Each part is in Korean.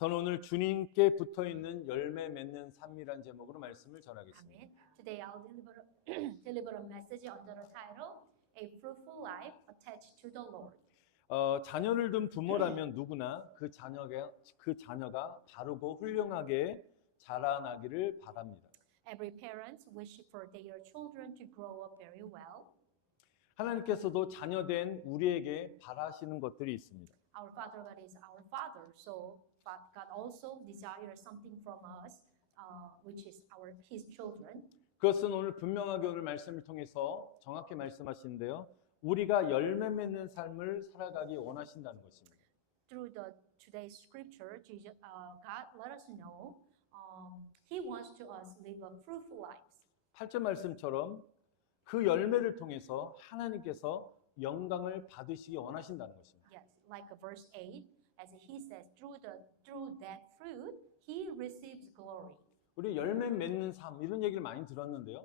저는 오늘 주님께 붙어있는 열매 맺는 삶이란 제목으로 말씀을 전하겠습니다. Amen. Today I'll deliver a message under the title A Fruitful Life Attached to the Lord. 자녀를 둔 부모라면 누구나 그 자녀가 바르고 훌륭하게 자라나기를 바랍니다. Every parent wish for their children to grow up very well. 하나님께서도 자녀된 우리에게 바라시는 것들이 있습니다. Our Father God is our Father, so God also desires something from us, which is His children. 그것은 오늘 분명하게 오늘 말씀을 통해서 정확히 말씀하시는데요. 우리가 열매 맺는 삶을 살아가기 원하신다는 것입니다. Through today's scripture, God let us know He wants to us live a fruitful lives. 8절 말씀처럼 그 열매를 통해서 하나님께서 영광을 받으시기 원하신다는 것입니다. Yes, like verse 8, as He says, through that fruit, He receives glory. 우리 열매 맺는 삶 이런 얘기를 많이 들었는데요.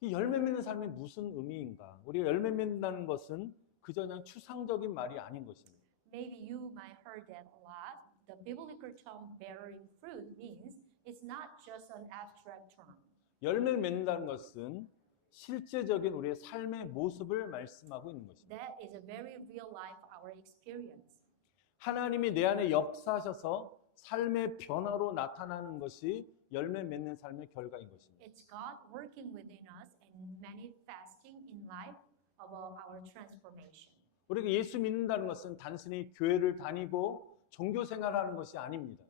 이 열매 맺는 삶이 무슨 의미인가? 우리가 열매 맺는다는 것은 그저 그냥 추상적인 말이 아닌 것입니다. Maybe you might heard that a lot. The biblical term bearing fruit means it's not just an abstract term. 열매를 맺는다는 것은 실제적인 우리의 삶의 모습을 말씀하고 있는 것입니다. That is a very real life our experience. 하나님이 내 안에 역사하셔서 삶의 변화로 나타나는 것이 열매 맺는 삶의 결과인 것입니다. It's God working within us and manifesting in life of our transformation. 우리가 예수 믿는다는 것은 단순히 교회를 다니고 종교 생활하는 것이 아닙니다.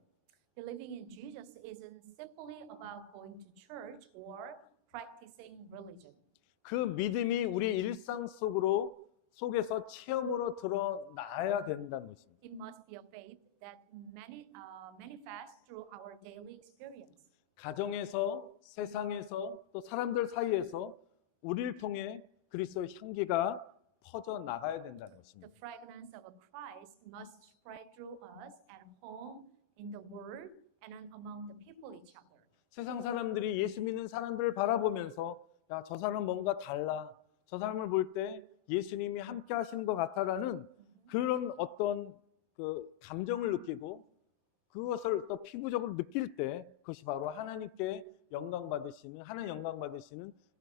Believing in Jesus isn't simply about going to church or practicing religion. 그 믿음이 우리 일상 속에서 체험으로 드러나야 된다는 것입니다. It must be a faith that manifests through our daily experience. 가정에서, 세상에서, 또 사람들 사이에서 우리를 통해 그리스도의 향기가 퍼져 나가야 된다는 것입니다. The fragrance of a Christ must spread through us at home, in the world, and among the people each other. 세상 사람들이 예수 믿는 사람들을 바라보면서 야, 저 사람 뭔가 달라. 저 사람을 볼 때 예수님이 함께 하시는 것 같아라는 그런 어떤 그 감정을 느끼고 그것을 또 피부적으로 느낄 때 그것이 바로 하나님께 영광 받으시는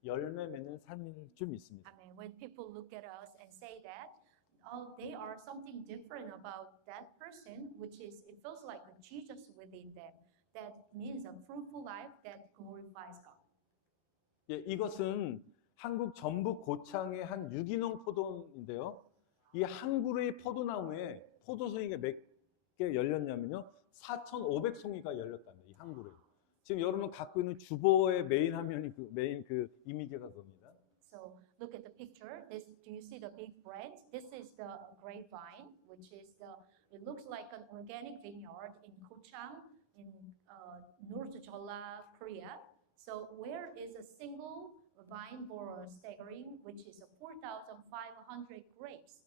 열매 맺는 삶일 줄 믿습니다. I mean, when people look at us and say that, oh, they are something different about that person, which is it feels like a Jesus within them. That means a fruitful life that glorifies God. 예, 이것은 한국 전북 고창의 한 유기농 포도인데요. 이 한 그루의 포도나무에 포도송이가 몇 개 열렸냐면요. 4,500송이가 열렸답니다. 이 한 그루에. 지금 여러분 갖고 있는 주보의 메인 화면이 메인 이미지가 그겁니다. So look at the picture. Do you see the big branch? This is the grapevine, which is it looks like an organic vineyard in Gochang in North Jeolla, Korea. So where is a single vine bore staggering, which is 4,500 grapes.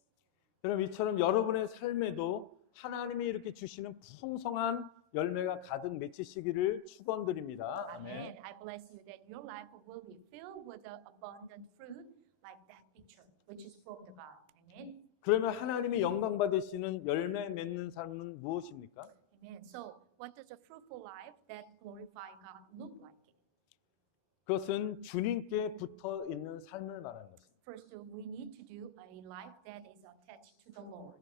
여러분 이처럼 여러분의 삶에도 하나님이 이렇게 주시는 풍성한 열매가 가득 맺히시기를 축원드립니다. Amen. I bless you that your life will be filled with the abundant fruit like that picture, which is from the God. Amen. 그러면 하나님이 영광 받으시는 열매 맺는 삶은 무엇입니까? Amen. So, what does a fruitful life that glorify God look like? 그것은 주님께 붙어 있는 삶을 말하는 것입니다. First, we need to do a life that is attached to the Lord.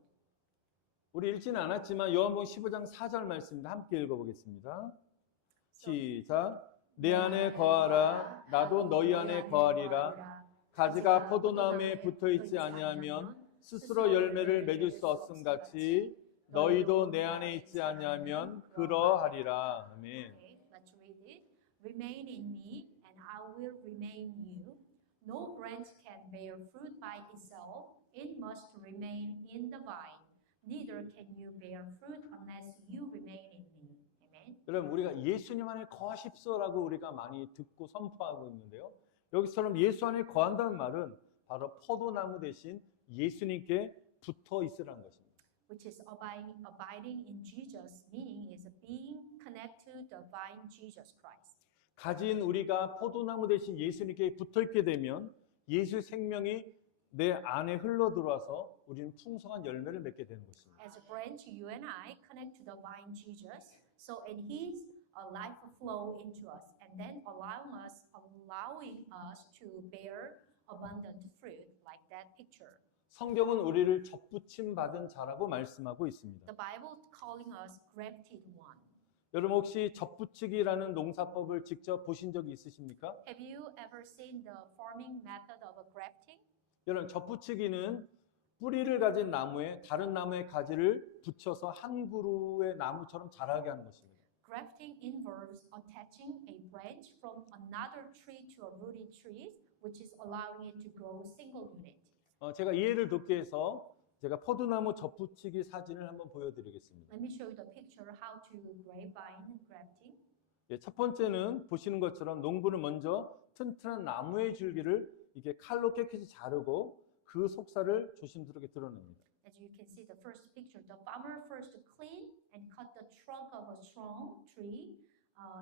우리 읽지는 않았지만 요한복음 15장 4절 말씀입니다. 함께 읽어보겠습니다. 시작. 내 안에 거하라. 나도 너희 안에 거하리라. 가지가 포도나무에 붙어있지 아니하면 스스로 열매를 맺을 수 없음 같이 너희도 내 안에 있지 아니하면 그러하리라. 아멘. Okay, let's read it. Remain in me, and I will remain in you. No branch can bear fruit by itself; it must remain in the vine. Neither can you bear fruit unless you remain in me. Amen. 여러분 우리가 예수님 안에 거하십시오라고 우리가 많이 듣고 선포하고 있는데요. 여기처럼 예수 안에 거한다는 말은 바로 포도나무 대신 예수님께 붙어 있으라는 것입니다. Which is abiding in Jesus, meaning is being connected to the vine Jesus Christ. 가진 우리가 포도나무 대신 예수님께 붙어 있게 되면 예수 생명이 내 안에 흘러 들어와서 우리는 풍성한 열매를 맺게 되는 것입니다. As a branch, you and I connect to the vine Jesus. So in His life flow into us, and then allowing us to bear abundant fruit, like that picture. 성경은 우리를 접붙임 받은 자라고 말씀하고 있습니다. The Bible calling us grafted one. 여러분 혹시 접붙이기라는 농사법을 직접 보신 적이 있으십니까? Have you ever seen the farming method of grafting? 여러분 접붙이기는 뿌리를 가진 나무에 다른 나무의 가지를 붙여서 한 그루의 나무처럼 자라게 하는 것입니다. Grafting involves attaching a branch from another tree to a rooted tree, which is allowing it to grow single unit. 제가 이해를 돕기 위해서 제가 포도나무 접붙이기 사진을 한번 보여드리겠습니다. Let me show you the picture how to grapevine grafting. 첫 번째는 보시는 것처럼 농부는 먼저 튼튼한 나무의 줄기를 이렇게 칼로 깨끗이 자르고 그 속살을 조심스럽게 드러냅니다. As you can see the first picture, the farmer first clean and cut the trunk of a strong tree,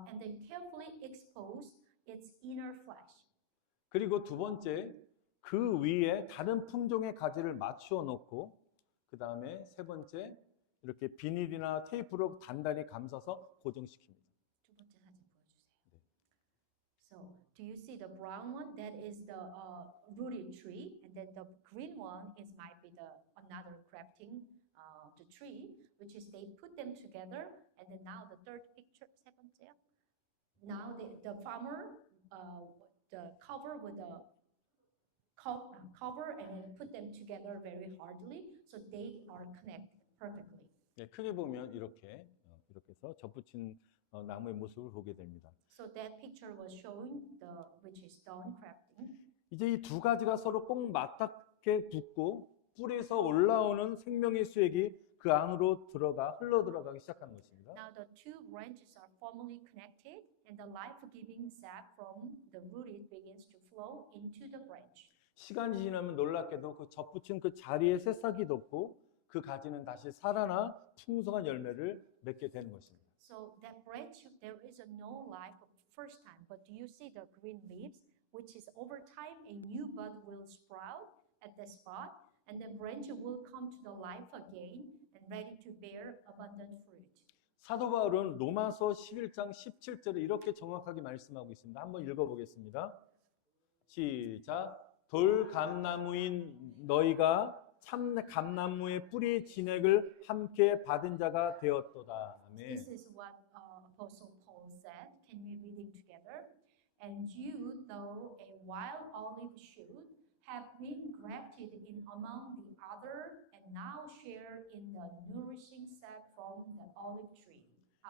and then carefully expose its inner flesh. 그리고 두 번째, 그 위에 다른 품종의 가지를 맞추어 놓고 그 다음에 세 번째, 이렇게 비닐이나 테이프로 단단히 감싸서 고정시킵니다. 두 번째 사진 보여주세요. So, do you see the brown one? That is the rooted tree, and then the green one is might be the another grafting the tree, which is they put them together, and then now the third picture, 세 번째요. Now the farmer the cover with the cover and then put them together very hardly, so they are connected perfectly. 크게 보면 이렇게 해서 접붙인 나무의 모습을 보게 됩니다. So that picture was showing which is stone crafting. 이제 이 두 가지가 서로 꼭 맞닿게 붙고 뿌리에서 올라오는 생명의 수액이 그 안으로 흘러 들어가기 시작한 것입니다. Now the two branches are formally connected, and the life-giving sap from the rooted begins to flow into the branch. 시간이 지나면 놀랍게도 그 접붙인 그 자리에 새싹이 돋고 그 가지는 다시 살아나 풍성한 열매를 맺게 되는 것입니다. So that branch, there is no life of first time, but do you see the green leaves, which is over time a new bud will sprout at the spot, and the branch will come to the life again and ready to bear abundant fruit. 사도 바울은 로마서 11장 17절에 이렇게 정확하게 말씀하고 있습니다. 한번 읽어보겠습니다. 시작. 돌감나무인 너희가 참 감나무의 뿌리 진액을 함께 받은 자가 되었도다. 아멘. This is what Apostle Paul said. Can we read it together? And you, though a wild olive shoot, have been grafted in among the other, and now share in the nourishing sap from the olive tree,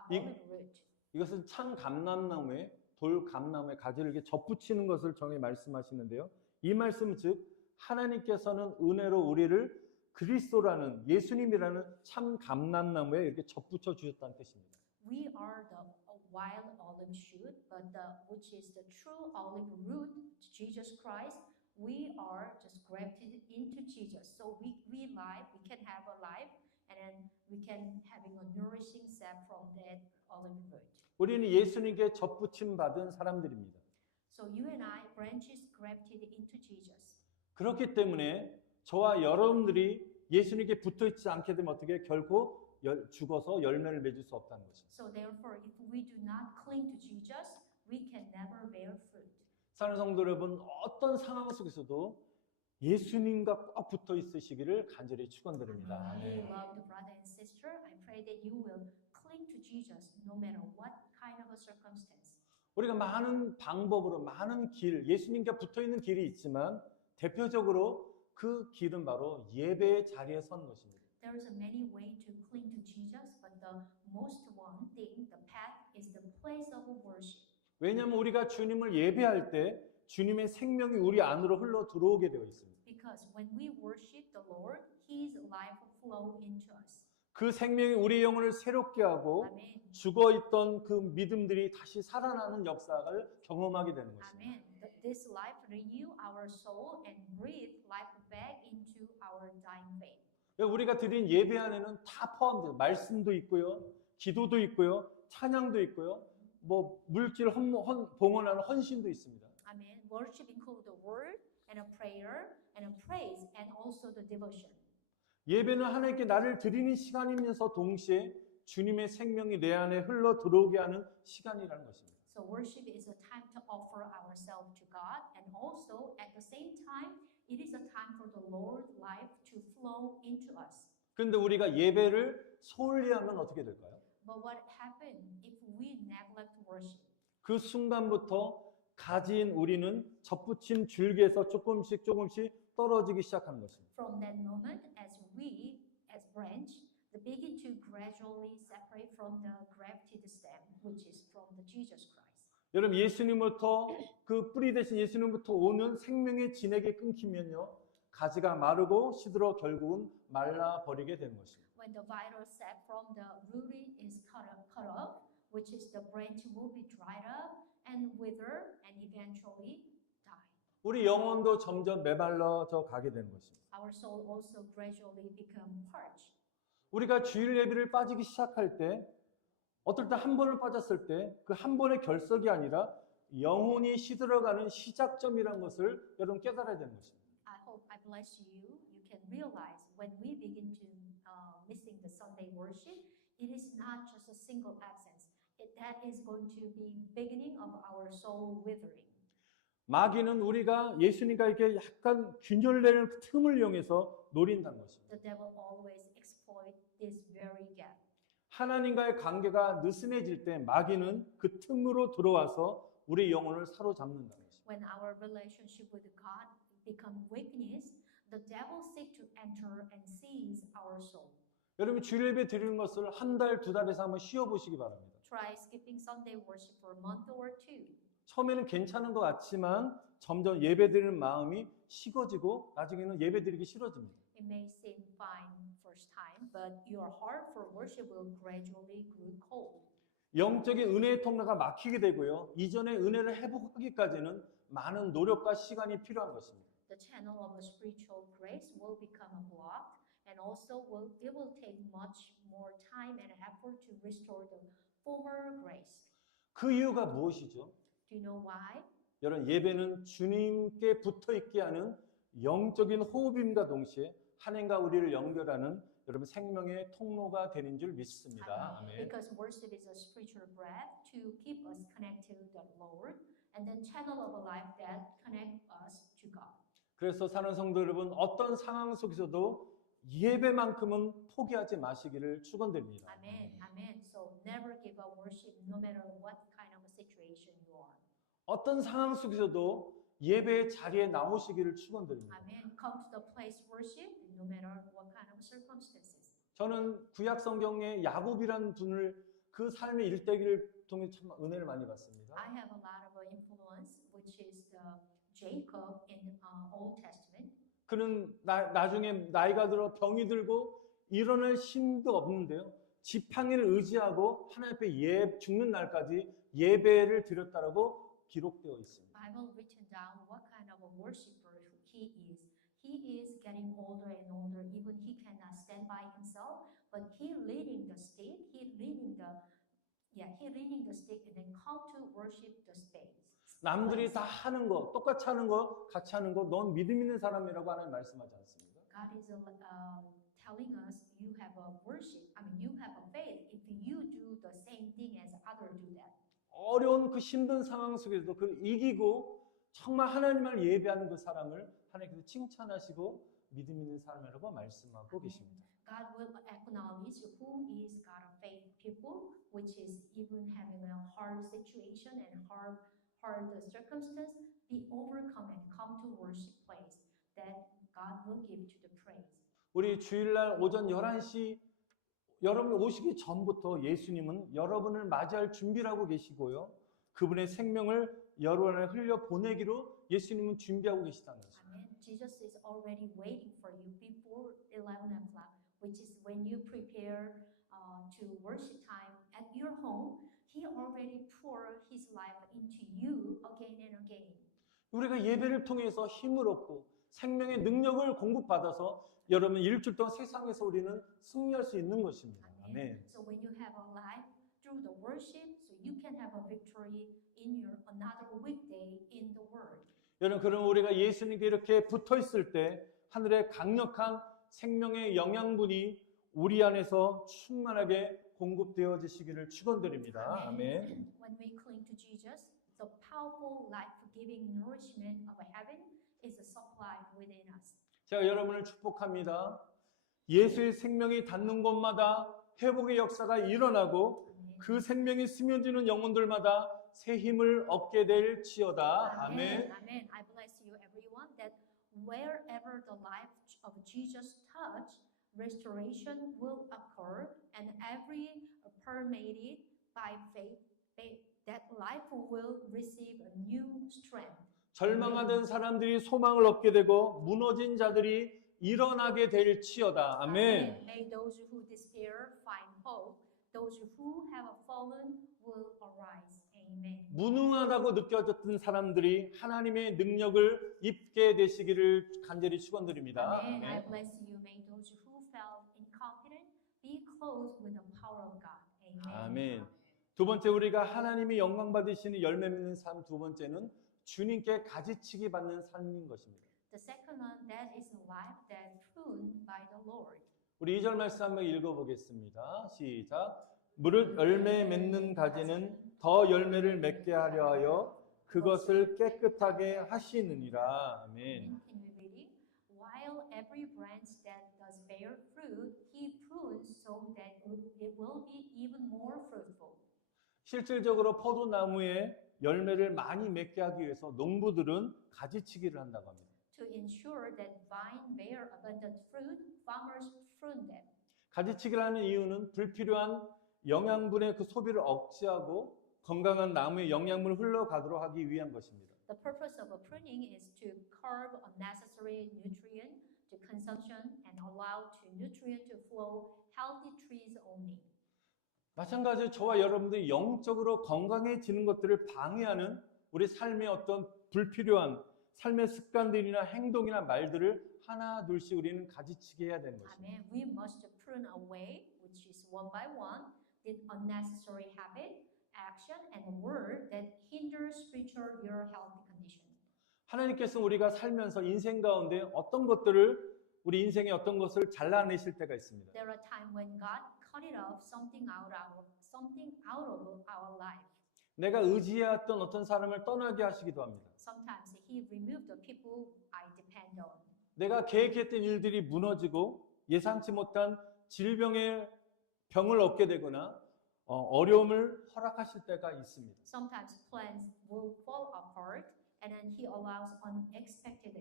olive root. 이것은 참 감람나무에 돌감나무의 가지를 이렇게 접붙이는 것을 정해 말씀하시는데요. 이 말씀은 즉 하나님께서는 은혜로 우리를 그리스도라는 예수님이라는 참 감람나무에 이렇게 접붙여 주셨다는 뜻입니다. We are the wild olive shoot, but which is the true olive root, Jesus Christ. We are just grafted into Jesus. So we can have a life, and then we can having a nourishing sap from that olive root. 우리는 예수님께 접붙임 받은 사람들입니다. So you and I, branches grafted into Jesus. 그렇기 때문에 저와 여러분들이 예수님께 붙어 있지 않게 되면 어떻게 결코 죽어서 열매를 맺을 수 없다는 것입니다. So therefore, if we do not cling to Jesus, we can never bear fruit. 사랑하는 성도 여러분, 어떤 상황 속에서도 예수님과 꼭 붙어 있으시기를 간절히 축원드립니다. My loved brother and sister, I pray that you will cling to Jesus no matter what kind of a circumstance. 우리가 많은 방법으로 많은 예수님과 붙어 있는 길이 있지만 대표적으로 그 길은 바로 예배의 자리에 선 것입니다. There's a many way to cling to Jesus, but the most one thing, the path, is the place of worship. 왜냐하면 우리가 주님을 예배할 때 주님의 생명이 우리 안으로 흘러 들어오게 되어 있습니다. Because when we worship the Lord, His life will flow into us. 그 생명이 우리의 영혼을 새롭게 하고 Amen. 죽어있던 그 믿음들이 다시 살아나는 역사를 경험하게 되는 것입니다. Amen. This life renew our soul and breathe life back into our dying faith. 우리가 드린 예배 안에는 다 포함돼요. 말씀도 있고요, 기도도 있고요, 찬양도 있고요, 뭐 물질 봉헌하는 헌신도 있습니다. Amen. Worship include the word and a prayer, and a praise and also the devotion. 예배는 하나님께 나를 드리는 시간이면서 동시에 주님의 생명이 내 안에 흘러 들어오게 하는 시간이라는 것입니다. So worship is a time to offer ourselves to God, and also at the same time, it is a time for the Lord's life to flow into us. 그런데 우리가 예배를 소홀히 하면 어떻게 될까요? But what happens if we neglect worship? 그 순간부터 가진 우리는 접붙인 줄기에서 조금씩 떨어지기 시작하는 것입니다. From that moment, as we, as branch, they begin to gradually separate from the grafted stem, which is from the Jesus Christ. 여러분 예수님부터 그 뿌리 대신 예수님부터 오는 생명의 진액이 끊기면요. 가지가 마르고 시들어 결국은 말라 버리게 되는 것입니다. When the vital sap from the root is cut off, which is the branch will be dried up and wither and eventually die. 우리 영혼도 점점 메말라져 가게 되는 것입니다. Our soul also gradually become parched. 우리가 주일 예배를 빠지기 시작할 때 어떨 때 한 번을 빠졌을 때 그 한 번의 결석이 아니라 영혼이 시들어가는 시작점이라는 것을 여러분 깨달아야 되는 것입니다. I hope I bless you. You can realize when we begin to missing the Sunday worship, it is not just a single absence. That is going to be beginning of our soul withering. 마귀는 우리가 예수님과 이렇게 약간 균열되는 그 틈을 이용해서 노린다는 것입니다. The devil always exploit this very gap. 하나님과의 관계가 느슨해질 때 마귀는 그 틈으로 들어와서 우리 영혼을 사로잡는다는 것입니다. When our relationship with God become weakness, the devil seek to enter and seize our soul. 여러분 주일 예배 드리는 것을 한 달, 두 달에서 한번 쉬어보시기 바랍니다. Try skipping Sunday worship for a month or two. 처음에는 괜찮은 것 같지만 점점 예배 드리는 마음이 식어지고 나중에는 예배 드리기 싫어집니다. It may seem fine first time, but your heart for worship will gradually grow cold. 영적인 은혜의 통로가 막히게 되고요. 이전의 은혜를 회복하기까지는 많은 노력과 시간이 필요한 것입니다. The channel of a spiritual grace will become blocked, and also it will take much more time and effort to restore the former grace. 그 이유가 무엇이죠? Do you know why? 여러분 예배는 주님께 붙어 있게 하는 영적인 호흡임과 동시에 하나님과 우리를 연결하는 여러분 생명의 통로가 되는 줄 믿습니다. 아멘. Because worship is a spiritual breath to keep us connected to the Lord, and then channel of a life that connect us to God. 그래서 사는 성도 여러분 어떤 상황 속에서도 예배만큼은 포기하지 마시기를 축원드립니다. Amen. Amen. So never give up worship, no matter what kind of a situation you are. 어떤 상황 속에서도 예배의 자리에 나오시기를 축원드립니다. Amen. Come to the place worship, no matter what kind of circumstances. 저는 구약 성경의 야곱이라는 분을 그 삶의 일대기를 통해 참 은혜를 많이 받습니다. I have a lot of influence, which is the Jacob in Old Testament. 그는 나중에 나이가 들어 병이 들고 일어날 힘도 없는데요. 지팡이를 의지하고 하나님 앞에 죽는 날까지 예배를 드렸다라고 기록되어 있습니다. Bible written down what kind of a worshiper he is. He is getting older and older. Even he cannot stand by himself, but he leading the stick. He leading the stick and then come to worship the space. 남들이 다 하는 거, 똑같이 하는 거, 같이 하는 거, 넌 믿음 있는 사람이라고 하나님 말씀하지 않습니다. God is telling us you have a worship. I mean, you have a faith if you do the same thing as others do that. 어려운 그 힘든 상황 속에서도 그걸 이기고 정말 하나님을 예배하는 그 사람을 하나님께서 칭찬하시고 믿음 있는 사람이라고 말씀하고 계십니다. God will acknowledge who is God of faith people, which is even having a hard situation and hard circumstance, be overcome and come to worship place that God will give to the praise. 우리 주일날 오전 11시 여러분 오시기 전부터 예수님은 여러분을 맞이할 준비를 하고 계시고요. 그분의 생명을 여러분 안에 흘려 보내기로 예수님은 준비하고 계시다는 것입니다. Amen. Jesus is already waiting for you before 11 o'clock, which is when you prepare to worship time at your home. He already poured his life into you again and again. 우리가 예배를 통해서 힘을 얻고 생명의 능력을 공급받아서 여러분 일주일 동안 세상에서 우리는 승리할 수 있는 것입니다. 아멘. So when you have a life through the worship, so you can have a victory in your another weekday in the word. 여러분, 그러면 우리가 예수님께 이렇게 붙어 있을 때 하늘의 강력한 생명의 영양분이 우리 안에서 충만하게 공급되어지시기를 축원드립니다. 아멘. When we cling to Jesus, the powerful life-giving nourishment of heaven is supplied within us. 제가 여러분을 축복합니다. 예수의 생명이 닿는 곳마다 회복의 역사가 일어나고 그 생명이 스며드는 영혼들마다 새 힘을 얻게 될지어다. 아멘. Amen. I bless you, everyone, that wherever the life of Jesus touch, restoration will occur, and every permeated by faith, that life will receive a new strength. 절망하던 사람들이 소망을 얻게 되고 무너진 자들이 일어나게 될지어다. 아멘. May those who despair find hope. Those who have fallen will arise. Amen. 무능하다고 느껴졌던 사람들이 하나님의 능력을 입게 되시기를 간절히 축원드립니다. Amen. I 아멘. bless you. May those who felt incompetent be clothed with the power of God. Amen. 아멘. 두 번째, 우리가 하나님이 영광 받으시는 열매 맺는 삶, 두 번째는 주님께 가지치기 받는 삶인 것입니다. The second one, that is a life that pruned by the Lord. 우리 2절 말씀 한번 읽어보겠습니다. 시작. 무릇 열매 맺는 가지는 더 열매를 맺게 하려 하여 그것을 깨끗하게 하시느니라. 아멘. Can we read it? While every branch that does bear fruit, he prunes so that it will be even more fruitful. 실질적으로 포도나무에 열매를 많이 맺게 하기 위해서 농부들은 가지치기를 한다고 합니다. To ensure that vine bear abundant fruit, farmers prune them. 가지치기를 하는 이유는 불필요한 영양분의 그 소비를 억제하고 건강한 나무의 영양분을 흘러가도록 하기 위한 것입니다. The purpose of a pruning is to curb unnecessary nutrient to consumption and allow to nutrient to flow healthy trees only. 마찬가지로 저와 여러분들이 영적으로 건강해지는 것들을 방해하는 우리 삶의 어떤 불필요한 삶의 습관들이나 행동이나 말들을 하나 둘씩 우리는 가지치기 해야 되는 것입니다. Amen. We must prune away, which is one by one, the unnecessary habit, action, and word that hinder spiritual your healthy condition. 하나님께서 우리가 살면서 인생 가운데 어떤 것들을 우리 인생의 어떤 것을 잘라내실 때가 있습니다. There are times when God cut it off something out of our life. 내가 의지해왔던 어떤 사람을 떠나게 하시기도 합니다. Sometimes He removed the people I depend on. 내가 계획했던 일들이 무너지고 예상치 못한 질병의 병을 얻게 되거나 어려움을 허락하실 때가 있습니다. Sometimes plans will fall apart, and then He allows unexpected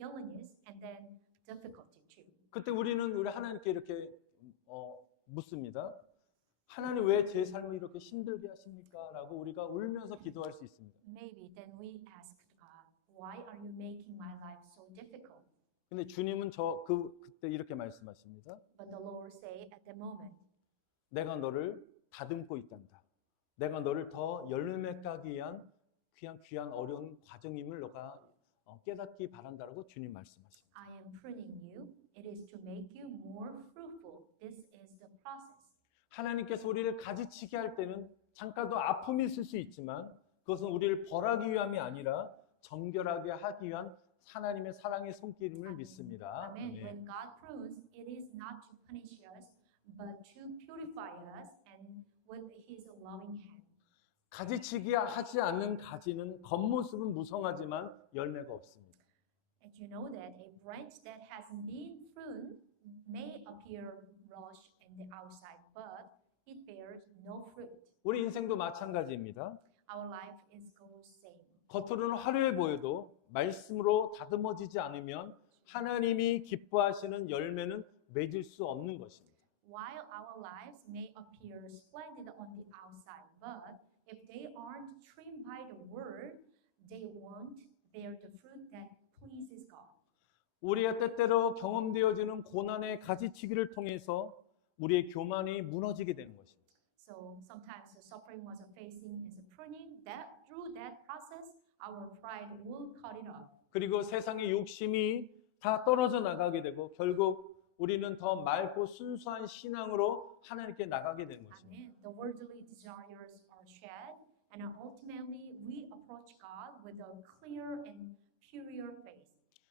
illness and then difficulty too. 그때 우리는 우리 하나님께 이렇게 묻습니다. 하나님 왜 제 삶을 이렇게 힘들게 하십니까? 라고 우리가 울면서 기도할 수 있습니다. Maybe then we ask God, why are you making my life so difficult? 근데 주님은 그때 이렇게 말씀하십니다. But the Lord say at the moment, 내가 너를 다듬고 있단다. 내가 너를 더 열매 맺기 위한 귀한 어려운 과정임을 너가 깨닫기 바란다라고 주님 말씀하십니다. I am pruning you. It is to make you more fruitful. This is the process. 하나님께서 우리를 가지치게 할 때는 잠깐도 아픔이 있을 수 있지만 그것은 우리를 벌하기 위함이 아니라 정결하게 하기 위한 하나님의 사랑의 손길임을 믿습니다. Amen. 네. When God prunes, it is not to punish us, but to purify us and with His loving hand. 가지치기 하지 않는 가지는 겉모습은 무성하지만 열매가 없습니다. And you know that a branch that hasn't been pruned may appear lush in the outside, but it bears no fruit. 우리 인생도 마찬가지입니다. Our life is goes same. 겉으로는 화려해 보여도 말씀으로 다듬어지지 않으면 하나님이 기뻐하시는 열매는 맺을 수 없는 것입니다. While our lives may appear splendid on the outside, but if they aren't trimmed by the word, they won't bear the fruit that pleases God. 우리가 때때로 경험되어지는 고난의 가지치기를 통해서 우리의 교만이 무너지게 되는 것입니다. So sometimes the suffering was facing is a pruning. That through that process, our pride will cut it off. 그리고 세상의 욕심이 다 떨어져 나가게 되고 결국 우리는 더 맑고 순수한 신앙으로 하나님께 나가게 되는 것입니다. Amen. The worldly desires are shed, and ultimately we approach God with a clear and superior faith.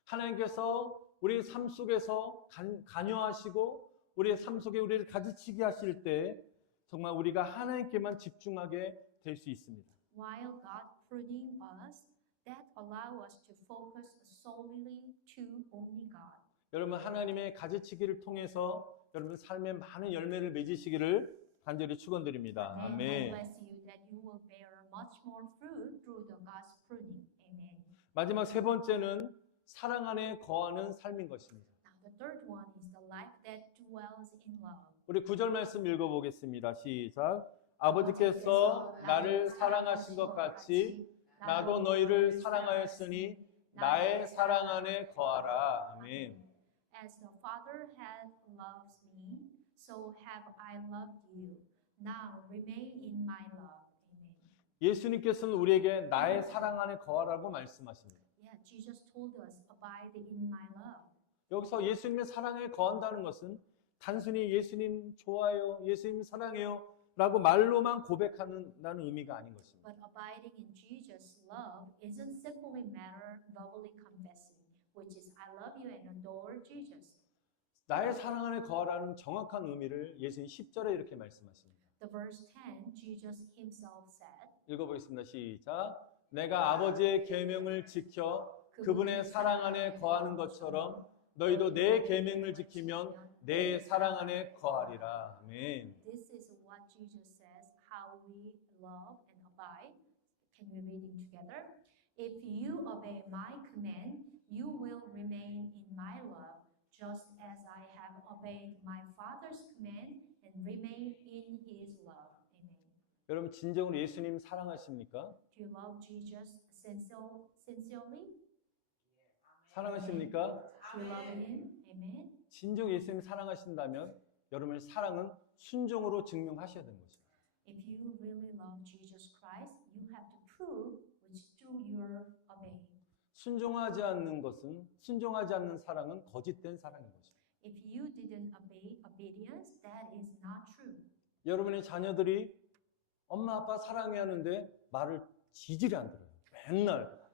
하나님께서 우리 삶 속에서 관여하시고 우리의 삶 속에 우리를 가지치게 하실 때 정말 우리가 하나님께만 집중하게 될 수 있습니다. While God pruning us, that allow us to focus solely to only God. 여러분 하나님의 가지치기를 통해서 여러분 삶에 많은 열매를 맺으시기를 간절히 축원드립니다. And I 아멘. bless you that you will bear much more fruit through the God's pruning. Amen. 마지막 세 번째는 사랑 안에 거하는 삶인 것입니다. Now the third one is the life that dwells in love. 우리 9절 말씀 읽어보겠습니다. 시작. 아버지께서 나를 사랑하신 것 같이 나도 너희를 사랑하였으니 나의 사랑 안에 거하라. 아멘. As the Father has loved me, so have I loved you. Now remain in my love. Amen. 예수님께서는 우리에게 나의 사랑 안에 거하라고 말씀하십니다. Yeah, Jesus told us, abide in my love. 여기서 예수님의 사랑에 거한다는 것은 단순히 예수님 좋아요, 예수님 사랑해요 라고 말로만 고백하는 의미가 아닌 것입니다. But abiding in Jesus' love isn't simply matter verbally confessing, which is I love you and adore Jesus. 나의 사랑 안에 거하라는 정확한 의미를 예수님 10절에 이렇게 말씀하십니다. The verse 10, Jesus himself said, 읽어보겠습니다. 시작. 내가 아버지의 계명을 지켜 그분의 사랑 안에 거하는 것처럼 너희도 내 계명을 지키면 내 사랑 안에 거하리라. 아멘. This is what Jesus says, how we love and abide. Can we read it together? If you obey my command, you will remain in my love, just as I have obeyed my Father's command and remain in his love. Amen. 여러분 진정으로 예수님 사랑하십니까? Do you love Jesus sincerely? 사랑하십니까? Do you love him? Amen. 진정 예수님 사랑하신다면 여러분의 사랑은 순종으로 증명하셔야 되는 것입니다. If you really love Jesus Christ, you have to prove which through your obeying. 순종하지 않는 것은 순종하지 않는 사랑은 거짓된 사랑인 것입니다. If you didn't obey obedience, that is not true. 여러분의 자녀들이 엄마 아빠 사랑해 하는데 말을 지질이 안 들어요. 맨날.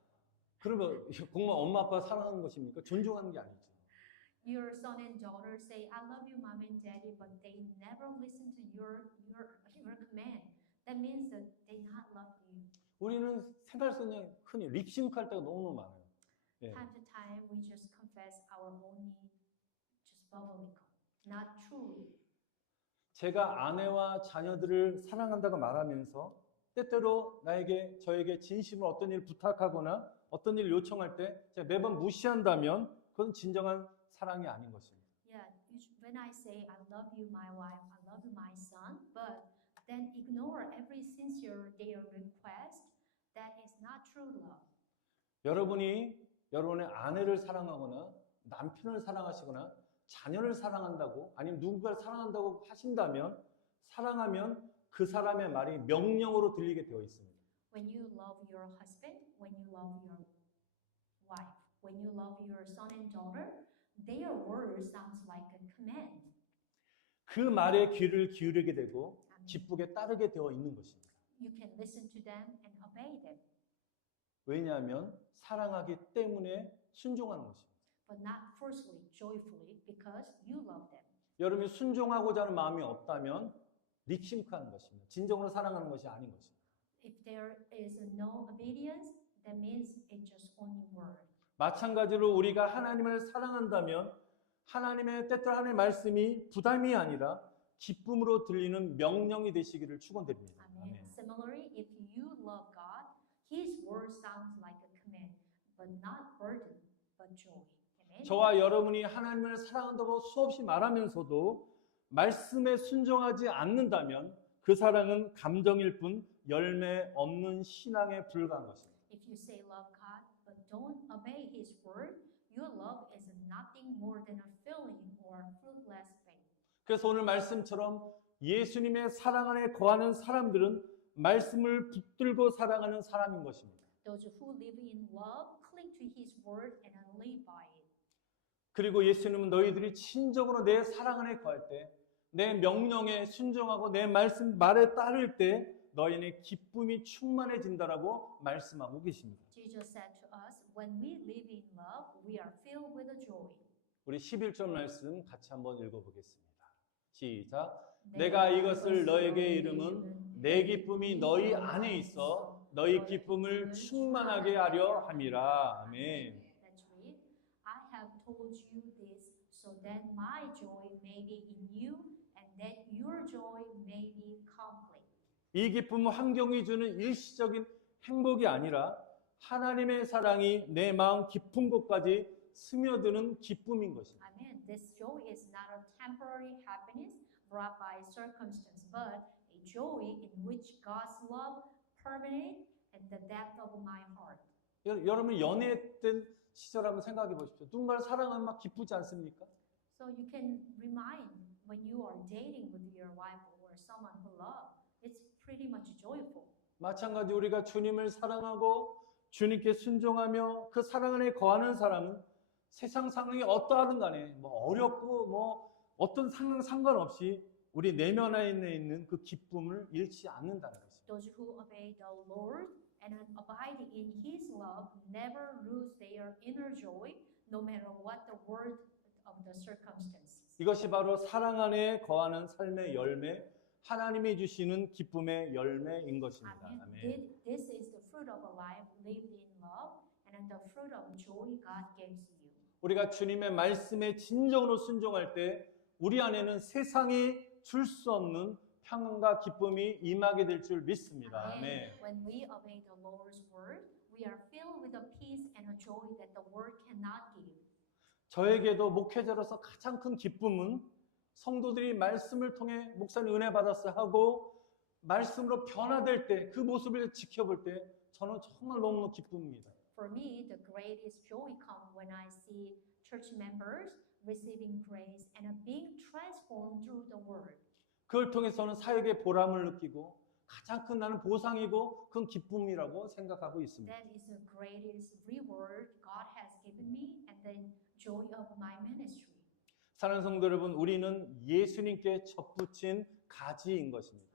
그러면 정말 엄마 아빠 사랑하는 것입니까? 존중하는 게 아니죠. Your son and daughter say, I love you, mom and daddy, but they never listen to your command. That means that they not love you. 우리는 생활 속에 흔히 립싱크할 때가 너무 많아요. 예. Time to time, we just confess our own need, just verbally, not truly. 제가 아내와 자녀들을 사랑한다고 말하면서 때때로 저에게 진심으로 어떤 일을 부탁하거나 어떤 일을 요청할 때 제가 매번 무시한다면 그건 진정한 사랑이 아닌 것입니다. Yeah, when I say I love you, my wife, I love you, my son, but then ignore every sincere their request, that is not true love. 여러분이 여러분의 아내를 사랑하거나 남편을 사랑하시거나 자녀를 사랑한다고 아니면 누군가를 사랑한다고 하신다면 사랑하면 그 사람의 말이 명령으로 들리게 되어 있습니다. When you love your husband, when you love your wife, when you love your son and daughter, their word sounds like a command. 그 말에 귀를 기울이게 되고 기쁘게 따르게 되어 있는 것입니다. You can listen to them and obey them, 왜냐하면 사랑하기 때문에 순종하는 것입니다. but not forcefully, joyfully, because you love them. 여러분이 순종하고자 하는 마음이 없다면 립싱크하는 것입니다. 진정으로 사랑하는 것이 아닌 것입니다. If there is no obedience, that means it's just only word. 마찬가지로 우리가 하나님을 사랑한다면 하나님의 때때로 하나님의 말씀이 부담이 아니라 기쁨으로 들리는 명령이 되시기를 축원드립니다. Amen. Similarly, if you love God, His word sounds like a command, but not burden, but joy. Amen. 저와 여러분이 하나님을 사랑한다고 수없이 말하면서도 말씀에 순종하지 않는다면 그 사랑은 감정일 뿐 열매 없는 신앙에 불과한 것입니다. If you say love God but don't obey His word, your love is nothing more than a feeling or fruitless faith. 그래서 오늘 말씀처럼 예수님의 사랑 안에 거하는 사람들은 말씀을 붙들고 사랑하는 사람인 것입니다. Those who live in love cling to His word and live by it. 그리고 예수님은 너희들이 진정으로 내 사랑 안에 거할 때, 내 명령에 순종하고 내 말에 따를 때 너희는 기쁨이 충만해진다라고 말씀하고 계십니다. Jesus said to us, when we live in love, we are filled with a joy. 우리 11절 말씀 같이 한번 읽어보겠습니다. 시작. 내가 이것을 너에게 이름은 내 기쁨이 너희 안에 있어 너희 기쁨을 충만하게 하려 함이라. 아멘. Let's read. I have told you this so that my joy may be in you and that your joy may be complete. 이 기쁨은 환경이 주는 일시적인 행복이 아니라 하나님의 사랑이 내 마음 깊은 곳까지 스며드는 기쁨인 것입니다. Amen. This joy is not a temporary happiness brought by circumstance, but a joy in which God's love permeates at the depth of my heart. 여러분 연애했던 시절 한번 생각해 보십시오. 누군가를 사랑하면 막 기쁘지 않습니까? So you can remind when you are dating with your wife or someone who love, it's pretty much joyful. 마찬가지 우리가 주님을 사랑하고 주님께 순종하며 그 사랑 안에 거하는 사람은 세상 상황이 어떠하든 간에 뭐 어렵고 뭐 어떤 상황 상관없이 우리 내면 안에 있는 그 기쁨을 잃지 않는다는 것입니다. Those who obey the Lord and abide in His love never lose their inner joy, no matter what the word of the circumstances. 이것이 바로 사랑 안에 거하는 삶의 열매, 하나님이 주시는 기쁨의 열매인 것입니다. Amen. 아멘. This is the fruit of a life lived in love and the fruit of joy God gives you. 우리가 주님의 말씀에 진정으로 순종할 때 우리 안에는 세상이 줄 수 없는 평안과 기쁨이 임하게 될 줄 믿습니다. 아멘. When we obey the Lord's word, we are filled with a peace and a joy that the word cannot give. 저에게도 목회자로서 가장 큰 기쁨은 성도들이 말씀을 통해 목사님 은혜 받았어 하고 말씀으로 변화될 때 그 모습을 지켜볼 때 저는 정말 너무너무 기쁩니다. For me, the greatest joy comes when I see church members receiving grace and being transformed through the word. 그걸 통해서는 사역의 보람을 느끼고 가장 큰 나는 보상이고 큰 기쁨이라고 생각하고 있습니다. That is the greatest reward God has given me and the joy of my ministry. 사랑하는 성도 여러분, 우리는 예수님께 접붙인 가지인 것입니다.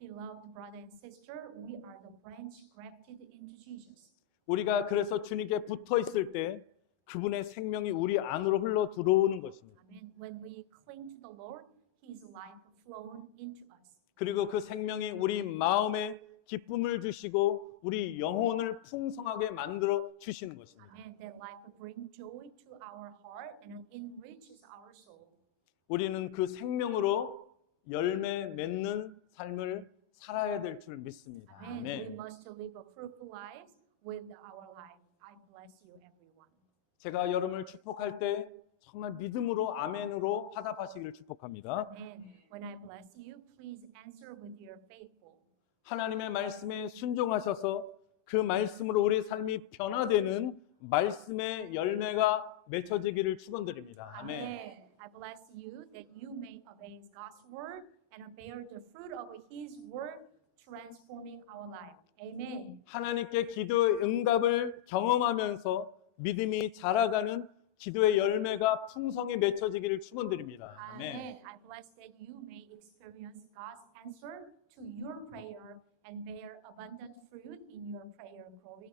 Beloved brother and sister, we are the branch grafted into Jesus. 우리가 그래서 주님께 붙어 있을 때 그분의 생명이 우리 안으로 흘러 들어오는 것입니다. Amen. When we cling to the Lord, His life flows into us. 그리고 그 생명이 우리 마음에 기쁨을 주시고 우리 영혼을 풍성하게 만들어 주시는 것입니다. Amen. That life brings joy to our heart and enriches our soul. 우리는 그 생명으로 열매 맺는 삶을 살아야 될 줄 믿습니다. Amen. We 아멘. must live a fruitful life with our life. I bless you, everyone. 제가 여러분을 축복할 때 정말 믿음으로 아멘으로 화답하시기를 축복합니다. Amen. When I bless you, please answer with your faithful. 하나님의 말씀에 순종하셔서 그 말씀으로 우리의 삶이 변화되는 말씀의 열매가 맺혀지기를 축원드립니다. 아멘. Amen. I bless you that you may obey God's word and bear the fruit of His word, transforming our life. Amen. 하나님께 기도의 응답을 경험하면서 믿음이 자라가는 기도의 열매가 풍성히 맺혀지기를 축원드립니다. 아멘. Amen. I bless that you may experience God's answer to your prayer and bear abundant fruit in your prayer, growing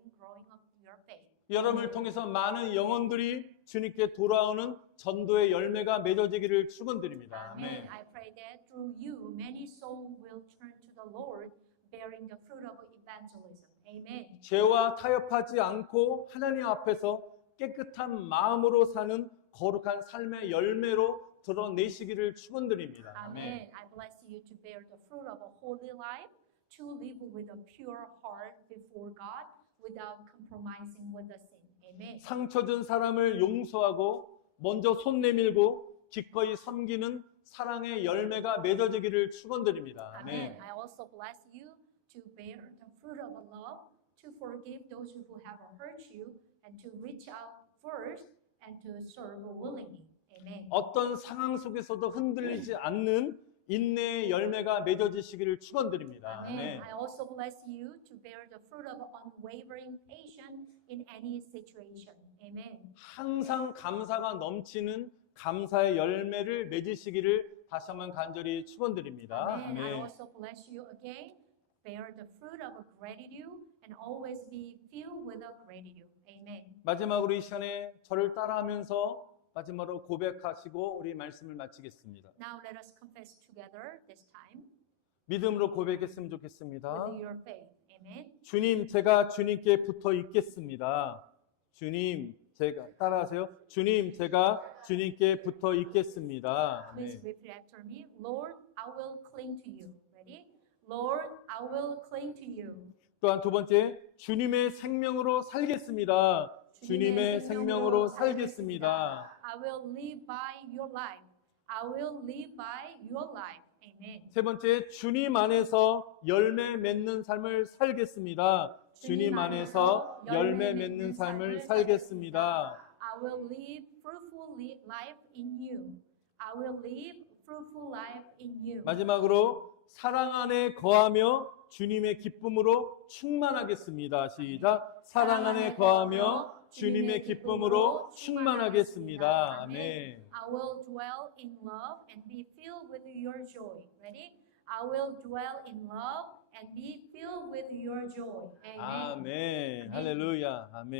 up your faith. 여러분을 통해서 많은 영혼들이 주님께 돌아오는 전도의 열매가 맺어지기를 축원드립니다. Amen. 아멘. I pray that through you, many souls will turn to the Lord, bearing the fruit of evangelism. Amen. 죄와 타협하지 않고 하나님 앞에서 깨끗한 마음으로 사는 거룩한 삶의 열매로 드러내시기를 축원드립니다. 아멘. Amen. I bless you to bear the fruit of a holy life, to live with a pure heart before God without compromising with the sin. Amen. 상처 준 사람을 용서하고 먼저 손 내밀고 기꺼이 섬기는 사랑의 열매가 맺어지기를 축원드립니다. Amen. 아멘. I also bless you to bear the fruit of love, to forgive those who have hurt you, and to reach out first and to serve willingly. Amen. 어떤 상황 속에서도 흔들리지 않는 인내의 열매가 맺어지시기를 축원드립니다. Amen. 아멘. I also bless you to bear the fruit of unwavering patience in any situation. Amen. 항상 감사가 넘치는 감사의 열매를 맺으시기를 다시 한번 간절히 축원드립니다. Amen. I 아멘. also bless you again bear the fruit of gratitude and always be filled with a gratitude. Amen. 마지막으로 이 시간에 저를 따라하면서 마지막으로 고백하시고 우리 말씀을 마치겠습니다. Now let us confess together this time 믿음으로 고백했으면 좋겠습니다. with your faith. Amen. 주님, 제가 주님께 붙어 있겠습니다. 주님, 제가 따라하세요. 주님, 제가 주님께 붙어 있겠습니다. Please 네. repeat after me. Lord, I will cling to you. Ready? Lord, I will cling to you. 또한 두 번째, 주님의 생명으로 살겠습니다. 주님의 생명으로 살겠습니다. I will live by your life. I will live by your life. Amen. 세 번째, 주님 안에서 열매 맺는 삶을 살겠습니다. 주님 안에서 열매 맺는 삶을 살겠습니다. I will live fruitful life in you. I will live fruitful life in you. 마지막으로 사랑 안에 거하며 주님의 기쁨으로 충만하겠습니다. 시작. 사랑 안에 거하며 주님의 기쁨으로 충만하겠습니다. 아멘. I will dwell in love and be filled with your joy. Ready? I will dwell in love and be filled with your joy. Amen. 아멘. 할렐루야. 아멘.